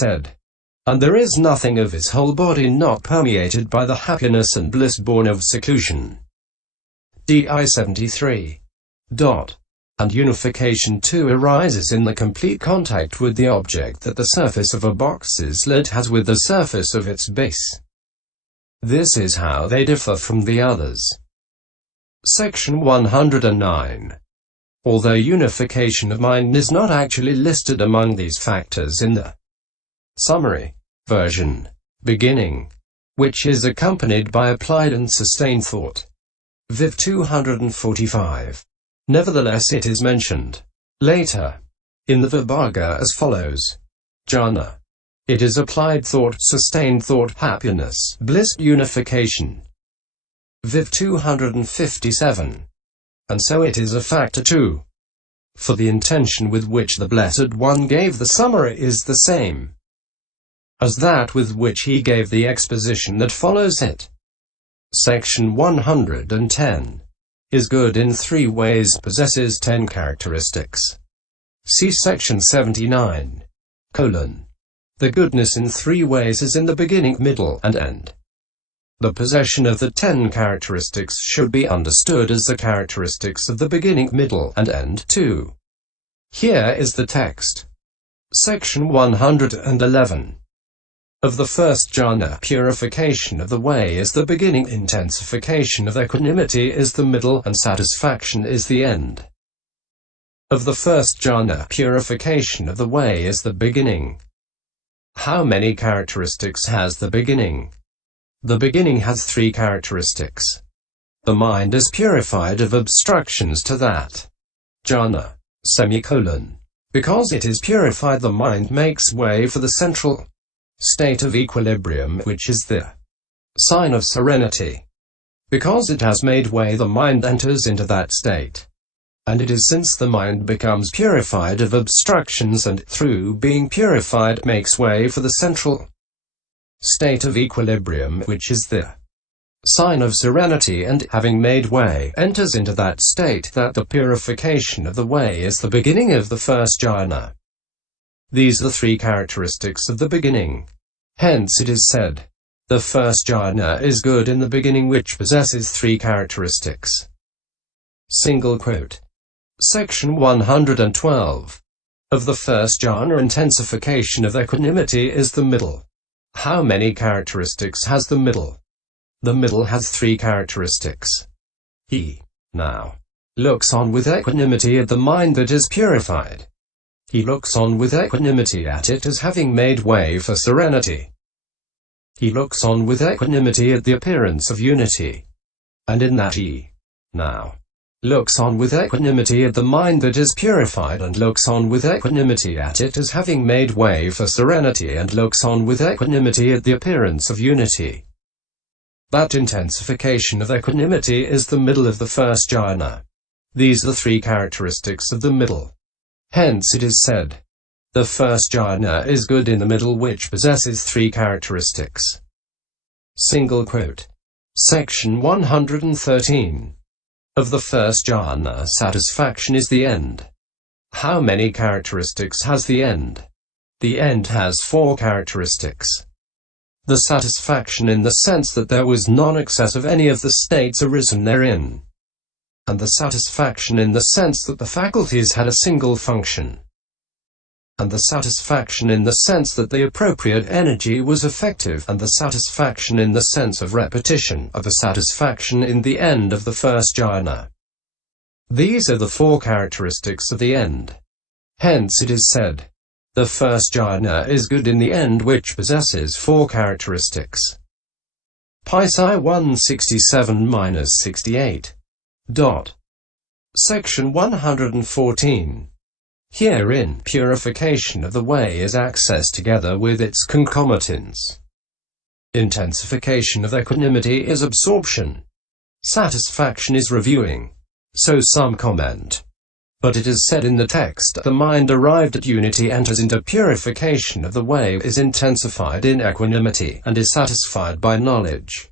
said. And there is nothing of his whole body not permeated by the happiness and bliss born of seclusion. DI 73. And unification too arises in the complete contact with the object that the surface of a box's lid has with the surface of its base. This is how they differ from the others. Section 109. Although unification of mind is not actually listed among these factors in the summary version, beginning, which is accompanied by applied and sustained thought. Viv 245. Nevertheless it is mentioned later in the Vibhaga as follows: jhana. It is applied thought, sustained thought, happiness, bliss, unification. Viv 257. And so it is a factor too. For the intention with which the Blessed One gave the summary is the same as that with which he gave the exposition that follows it. Section 110. Is good in 3 ways, possesses 10 characteristics. See section 79. The goodness in 3 ways is in the beginning, middle, and end. The possession of the 10 characteristics should be understood as the characteristics of the beginning, middle, and end too. Here is the text. Section 111. Of the first jhana, purification of the way is the beginning, intensification of equanimity is the middle, and satisfaction is the end. Of the first jhana, purification of the way is the beginning. How many characteristics has the beginning? The beginning has 3 characteristics. The mind is purified of obstructions to that jhana, Because it is purified, the mind makes way for the central state of equilibrium, which is the sign of serenity. Because it has made way, the mind enters into that state. And it is since the mind becomes purified of obstructions and, through being purified, makes way for the central state of equilibrium, which is the sign of serenity, and, having made way, enters into that state, that the purification of the way is the beginning of the first jhana. These are the 3 characteristics of the beginning. Hence it is said, the first jhana is good in the beginning, which possesses 3 characteristics. Section 112. Of the first jhana, intensification of equanimity is the middle. How many characteristics has the middle? The middle has 3 characteristics. He now looks on with equanimity at the mind that is purified. He looks on with equanimity at it as having made way for serenity. He looks on with equanimity at the appearance of unity. And in that he now looks on with equanimity at the mind that is purified, and looks on with equanimity at it as having made way for serenity, and looks on with equanimity at the appearance of unity. That intensification of equanimity is the middle of the first jhana. These are the 3 characteristics of the middle. Hence it is said, the first jhana is good in the middle, which possesses 3 characteristics. Section 113. Of the first jhana, satisfaction is the end. How many characteristics has the end? The end has 4 characteristics. The satisfaction in the sense that there was non-excess of any of the states arisen therein. And the satisfaction in the sense that the faculties had a single function. And the satisfaction in the sense that the appropriate energy was effective, and the satisfaction in the sense of repetition, of the satisfaction in the end of the first jhana. These are the 4 characteristics of the end. Hence it is said, the first jhana is good in the end, which possesses 4 characteristics. Paisai 167-68. Section 114. Herein, purification of the way is access together with its concomitants. Intensification of equanimity is absorption. Satisfaction is reviewing. So some comment. But it is said in the text, the mind arrived at unity enters into purification of the way, is intensified in equanimity, and is satisfied by knowledge.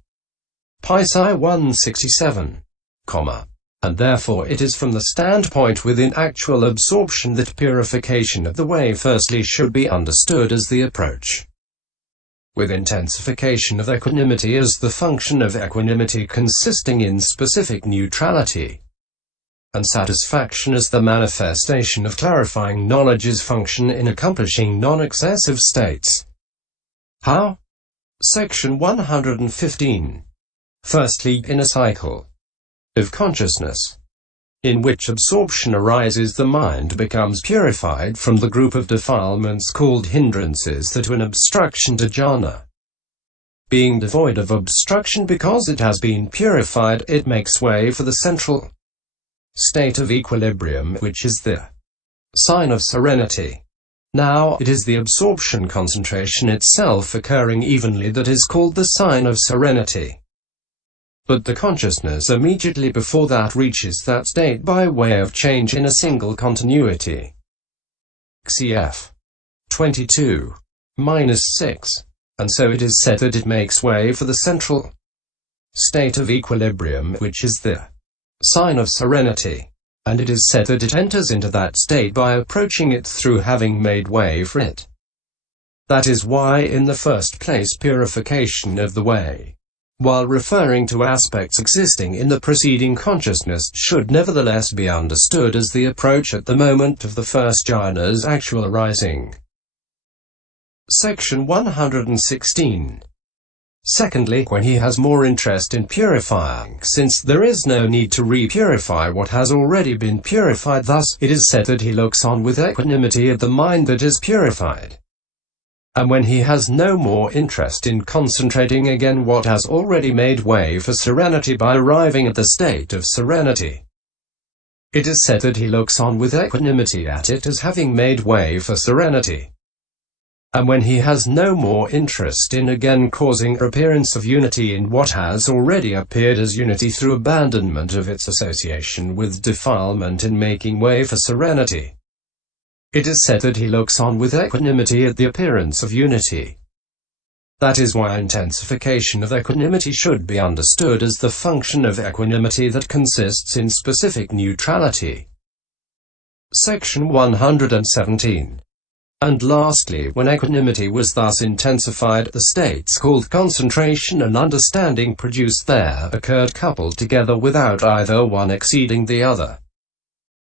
Paisai 167, and therefore it is from the standpoint within actual absorption that purification of the way firstly should be understood as the approach. With intensification of equanimity as the function of equanimity consisting in specific neutrality, and satisfaction as the manifestation of clarifying knowledge's function in accomplishing non-excessive states. How? Section 115. Firstly, in a cycle of consciousness, in which absorption arises, the mind becomes purified from the group of defilements called hindrances that are an obstruction to jhana. Being devoid of obstruction because it has been purified, it makes way for the central state of equilibrium, which is the sign of serenity. Now, it is the absorption concentration itself occurring evenly that is called the sign of serenity. But the consciousness immediately before that reaches that state by way of change in a single continuity. Cf. 22-6. And so it is said that it makes way for the central state of equilibrium, which is the sign of serenity. And it is said that it enters into that state by approaching it through having made way for it. That is why in the first place purification of the way, while referring to aspects existing in the preceding consciousness, should nevertheless be understood as the approach at the moment of the first jhana's actual arising. Section 116. Secondly, when he has more interest in purifying, since there is no need to re-purify what has already been purified, thus, it is said that he looks on with equanimity at the mind that is purified. And when he has no more interest in concentrating again what has already made way for serenity by arriving at the state of serenity, it is said that he looks on with equanimity at it as having made way for serenity. And when he has no more interest in again causing appearance of unity in what has already appeared as unity through abandonment of its association with defilement in making way for serenity, it is said that he looks on with equanimity at the appearance of unity. That is why intensification of equanimity should be understood as the function of equanimity that consists in specific neutrality. Section 117. And lastly, when equanimity was thus intensified, the states called concentration and understanding produced there occurred coupled together without either one exceeding the other.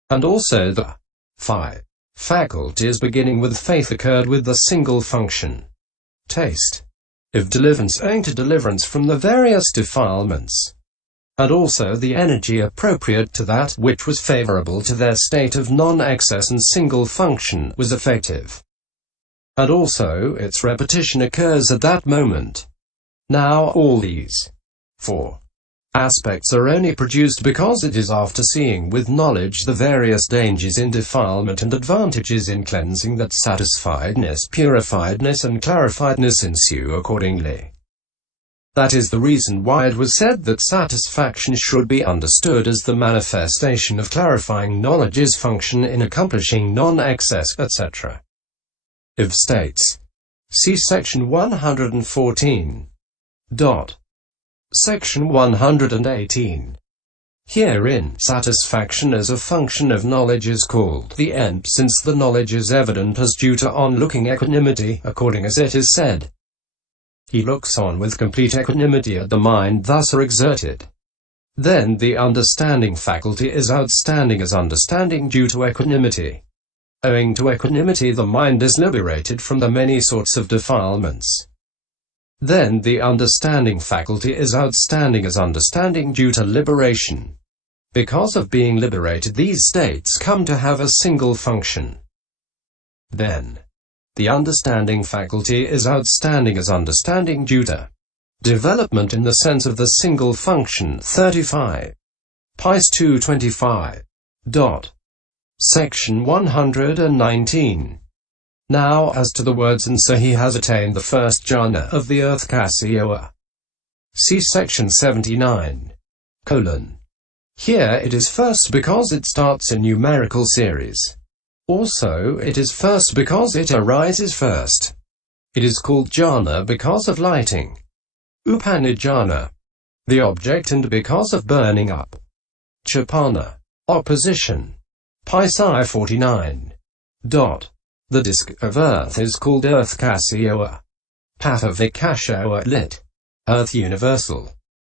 And also the five faculties beginning with faith occurred with the single function, taste, of deliverance owing to deliverance from the various defilements, and also the energy appropriate to that which was favorable to their state of non-excess and single function was effective. And also its repetition occurs at that moment. Now all these four aspects are only produced because it is after seeing with knowledge the various dangers in defilement and advantages in cleansing that satisfiedness, purifiedness and clarifiedness ensue accordingly. That is the reason why it was said that satisfaction should be understood as the manifestation of clarifying knowledge's function in accomplishing non-excess, etc. of states. See section 114. Section 118. Herein, satisfaction as a function of knowledge is called the end, since the knowledge is evident as due to onlooking equanimity, according as it is said, he looks on with complete equanimity at the mind thus are exerted. Then the understanding faculty is outstanding as understanding due to equanimity. Owing to equanimity the mind is liberated from the many sorts of defilements. Then the understanding faculty is outstanding as understanding due to liberation. Because of being liberated these states come to have a single function. Then the understanding faculty is outstanding as understanding due to development in the sense of the single function. 35. Pis 225. Section 119. Now as to the words, and so he has attained the first jhana of the earth KASIÓA. See section 79. Here it is first because it starts a numerical series. Also, it is first because it arises first. It is called jhana because of lighting, upanijjhana, the object, and because of burning up, Chapana. Opposition. Paisai 49. The disk of earth is called earth KASIÓA. KASIÓA lit. Earth universal.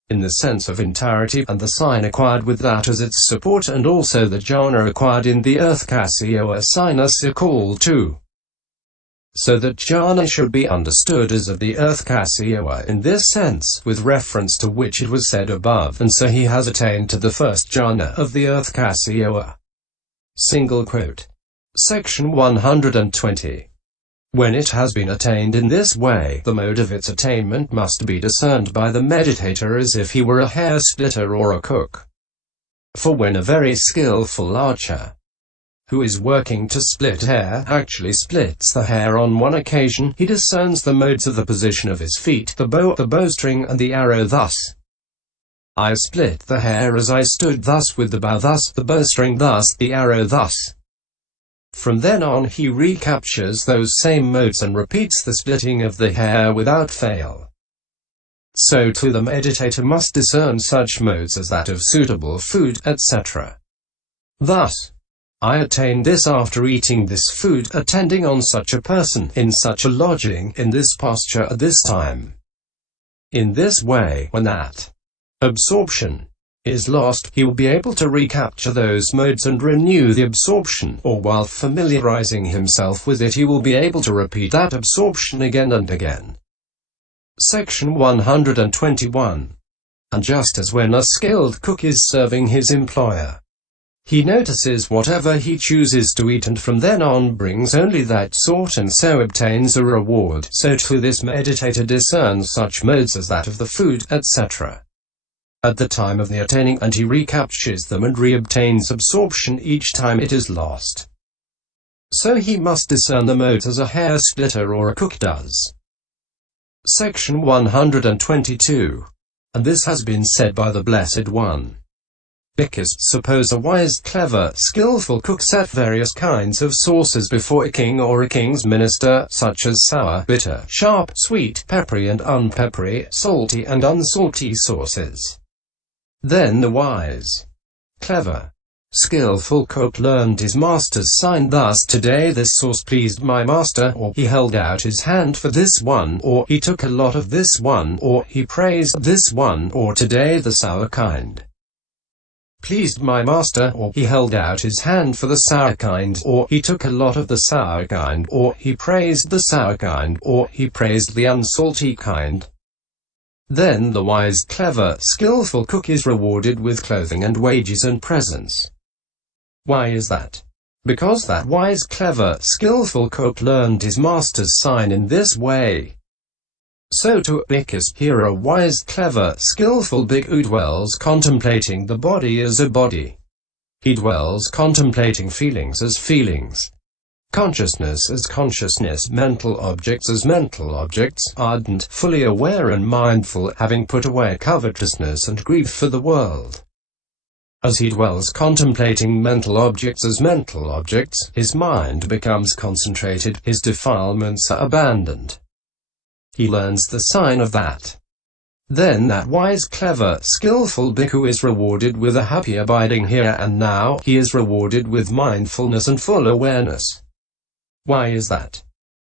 In the sense of entirety, and the sign acquired with that as its support, and also the jhana acquired in the earth KASIÓA sinus are called too. So that jhana should be understood as of the earth KASIÓA in this sense, with reference to which it was said above, and so he has attained to the first jhana of the earth KASIÓA. Single quote. Section 120. When it has been attained in this way, the mode of its attainment must be discerned by the meditator as if he were a hair splitter or a cook. For when a very skillful archer, who is working to split hair, actually splits the hair on one occasion, he discerns the modes of the position of his feet, the bow, the bowstring, and the arrow thus. I split the hair as I stood thus, with the bow thus, the bowstring thus, the arrow thus. From then on he recaptures those same modes and repeats the splitting of the hair without fail. So too the meditator must discern such modes as that of suitable food, etc. Thus, I attained this after eating this food, attending on such a person, in such a lodging, in this posture, at this time. In this way, when that absorption is lost, he will be able to recapture those modes and renew the absorption, or while familiarizing himself with it he will be able to repeat that absorption again and again. Section 121. And just as when a skilled cook is serving his employer, he notices whatever he chooses to eat and from then on brings only that sort and so obtains a reward, so too this meditator discerns such modes as that of the food, etc. at the time of the attaining, and he recaptures them and reobtains absorption each time it is lost. So he must discern the modes as a hair splitter or a cook does. Section 122. And this has been said by the Blessed One. Bhikkhus, suppose a wise, clever, skillful cook set various kinds of sauces before a king or a king's minister, such as sour, bitter, sharp, sweet, peppery and unpeppery, salty and unsalty sauces. Then the wise, clever, skillful cook learned his master's sign thus: today this sauce pleased my master, or he held out his hand for this one, or he took a lot of this one, or he praised this one, or today the sour kind pleased my master, or he held out his hand for the sour kind, or he took a lot of the sour kind, or he praised the sour kind, or he praised the unsalty kind. Then the wise, clever, skillful cook is rewarded with clothing and wages and presents. Why is that? Because that wise, clever, skillful cook learned his master's sign in this way. So too, Bhikkhus, here a wise, clever, skillful bhikkhu dwells contemplating the body as a body. He dwells contemplating feelings as feelings, consciousness as consciousness, mental objects as mental objects, ardent, fully aware and mindful, having put away covetousness and grief for the world. As he dwells contemplating mental objects as mental objects, his mind becomes concentrated, his defilements are abandoned. He learns the sign of that. Then that wise, clever, skillful bhikkhu is rewarded with a happy abiding here and now. He is rewarded with mindfulness and full awareness. Why is that?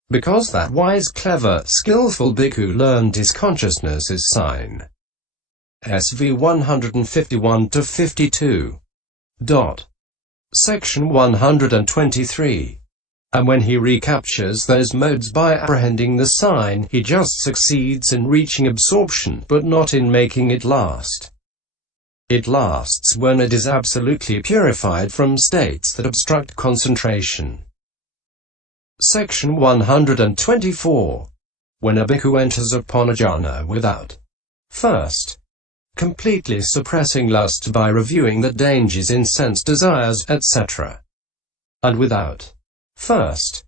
Because that wise, clever, skillful bhikkhu learned his consciousness's sign. SV 151-52. Section 123. And when he recaptures those modes by apprehending the sign, he just succeeds in reaching absorption, but not in making it last. It lasts when it is absolutely purified from states that obstruct concentration. Section 124. When a bhikkhu enters upon a jhana without, first, completely suppressing lust by reviewing the dangers in sense desires, etc., and without, first,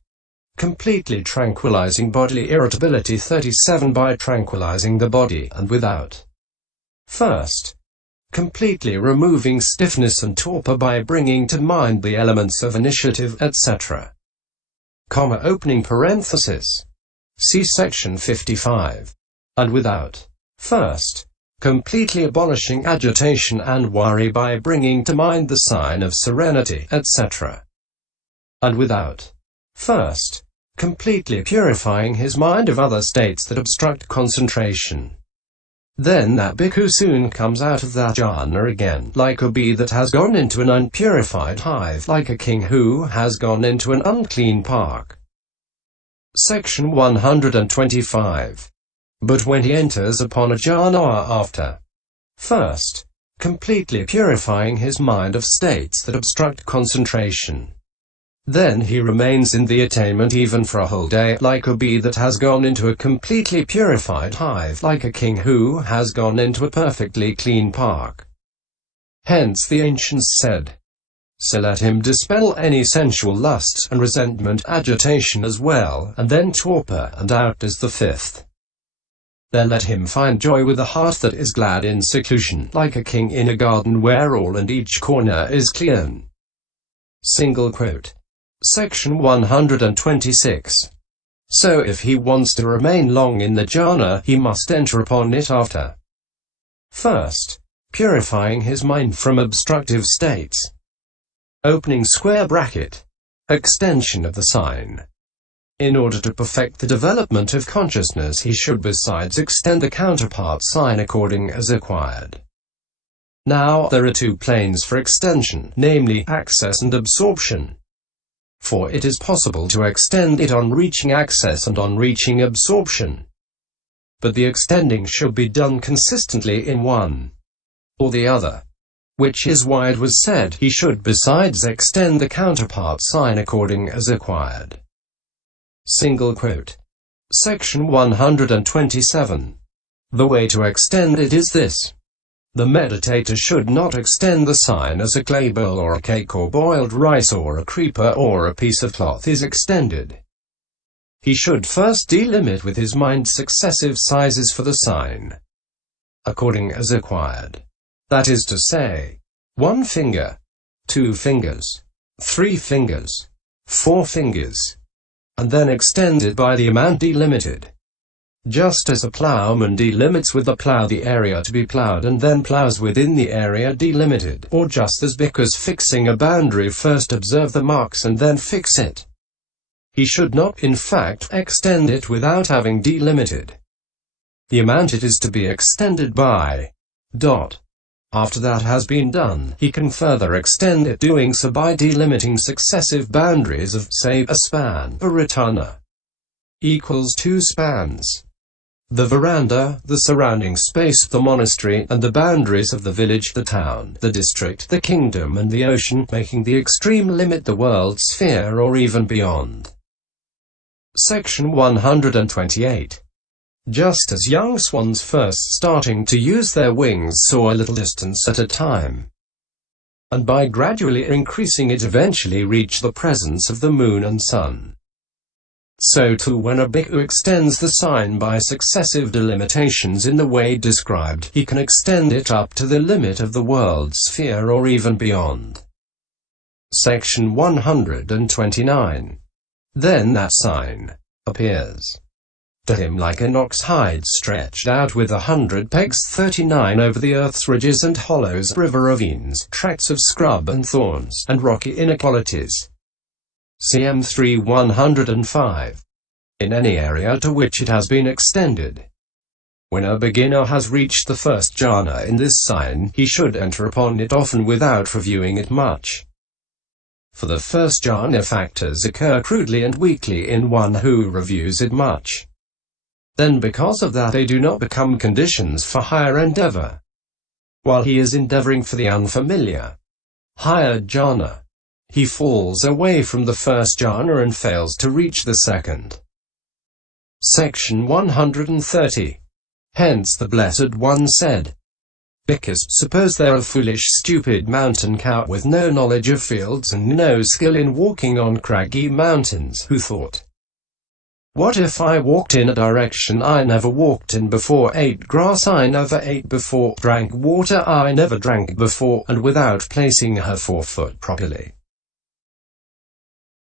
completely tranquilizing bodily irritability 37 by tranquilizing the body, and without, first, completely removing stiffness and torpor by bringing to mind the elements of initiative, etc. Opening parenthesis. See section 55. And without, first, completely abolishing agitation and worry by bringing to mind the sign of serenity, etc. And without. First, completely purifying his mind of other states that obstruct concentration. Then that bhikkhu soon comes out of that jhana again, like a bee that has gone into an unpurified hive, like a king who has gone into an unclean park. Section 125. But when he enters upon a jhana after, first, completely purifying his mind of states that obstruct concentration, then he remains in the attainment even for a whole day, like a bee that has gone into a completely purified hive, like a king who has gone into a perfectly clean park. Hence the ancients said, so let him dispel any sensual lusts and resentment, agitation as well, and then torpor and doubt as the fifth. Then let him find joy with a heart that is glad in seclusion, like a king in a garden where all and each corner is clean. Single quote. Section 126. So if he wants to remain long in the jhana, he must enter upon it after, first, purifying his mind from obstructive states. Opening square bracket. Extension of the sign. In order to perfect the development of consciousness, he should besides extend the counterpart sign according as acquired. Now, there are two planes for extension, namely, access and absorption. For it is possible to extend it on reaching access and on reaching absorption. But the extending should be done consistently in one or the other. Which is why it was said, he should besides extend the counterpart sign according as acquired. Single quote. Section 127. The way to extend it is this. The meditator should not extend the sign as a clay bowl or a cake or boiled rice or a creeper or a piece of cloth is extended. He should first delimit with his mind successive sizes for the sign, according as acquired. That is to say, 1 finger, 2 fingers, 3 fingers, 4 fingers, and then extend it by the amount delimited. Just as a ploughman delimits with the plough the area to be ploughed and then ploughs within the area delimited, or just as bhikkhus fixing a boundary first observe the marks and then fix it. He should not, in fact, extend it without having delimited the amount it is to be extended by. After that has been done, he can further extend it, doing so by delimiting successive boundaries of, say, a span, a ratana, equals 2 spans. The veranda, the surrounding space, the monastery, and the boundaries of the village, the town, the district, the kingdom, and the ocean, making the extreme limit the world sphere or even beyond. Section 128. Just as young swans first starting to use their wings soar a little distance at a time, and by gradually increasing it eventually reach the presence of the moon and sun. So too when a bhikkhu extends the sign by successive delimitations in the way described, he can extend it up to the limit of the world sphere or even beyond. Section 129. Then that sign appears to him like an ox hide stretched out with 100 pegs 39 over the earth's ridges and hollows, river ravines, tracts of scrub and thorns, and rocky inequalities. Cm 3:105. In any area to which it has been extended. When a beginner has reached the first jhana in this sign, he should enter upon it often without reviewing it much. For the first jhana factors occur crudely and weakly in one who reviews it much. Then because of that they do not become conditions for higher endeavor. While he is endeavoring for the unfamiliar, higher jhana, he falls away from the first jhana and fails to reach the second. Section 130. Hence the Blessed One said, Bhikkhus, suppose there a foolish stupid mountain cow with no knowledge of fields and no skill in walking on craggy mountains, who thought, what if I walked in a direction I never walked in before, ate grass I never ate before, drank water I never drank before, and without placing her forefoot properly,